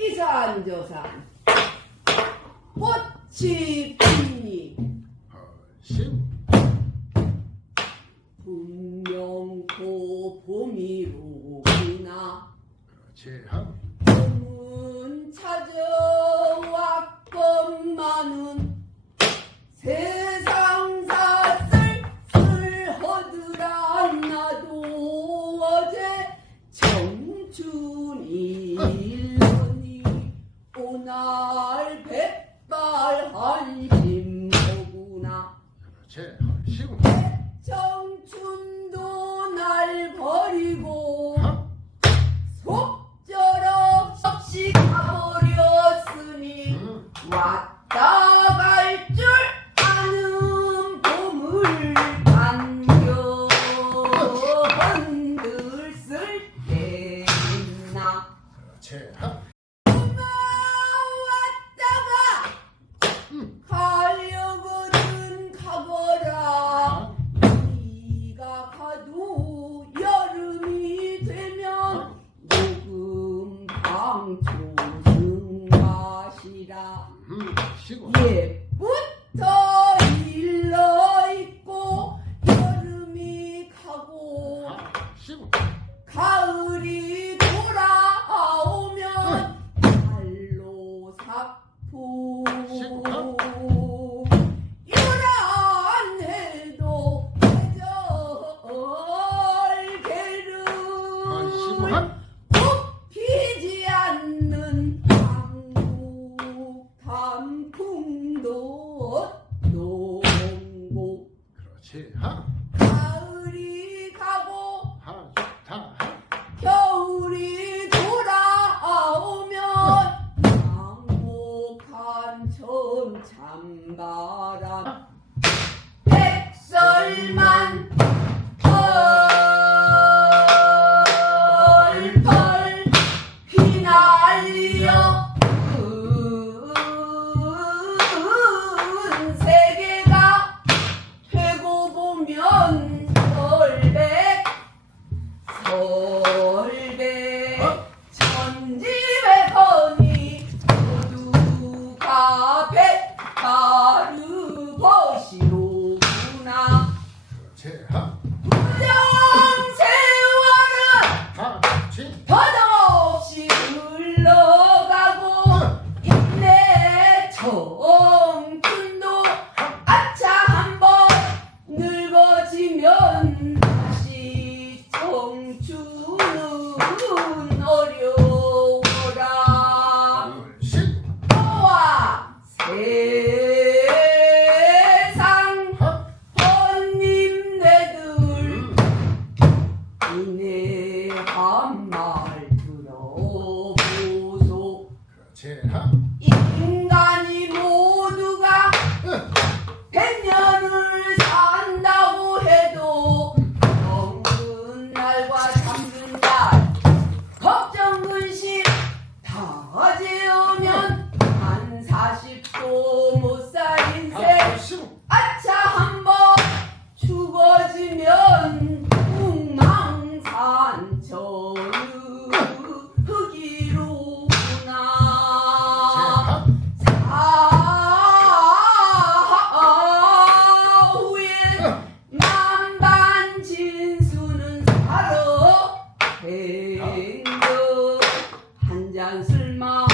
이산저산 꽃이 피니. 허심. 분명코 그 봄이 오기나. 제함. 봄은 찾아왔건만은 세상사 쓸쓸하더라. 나도 어제 청춘 No. 왕충 중가시라. 음, 예 사람 백설만 펄펄 휘날려 은 세계가 되고 보면 설백 설 제하 세월은 다 아, 같이 더없이 흘러가고 인내 청춘도 아차 한번 늙어지면 다시 청춘은 어려 안 쓸마.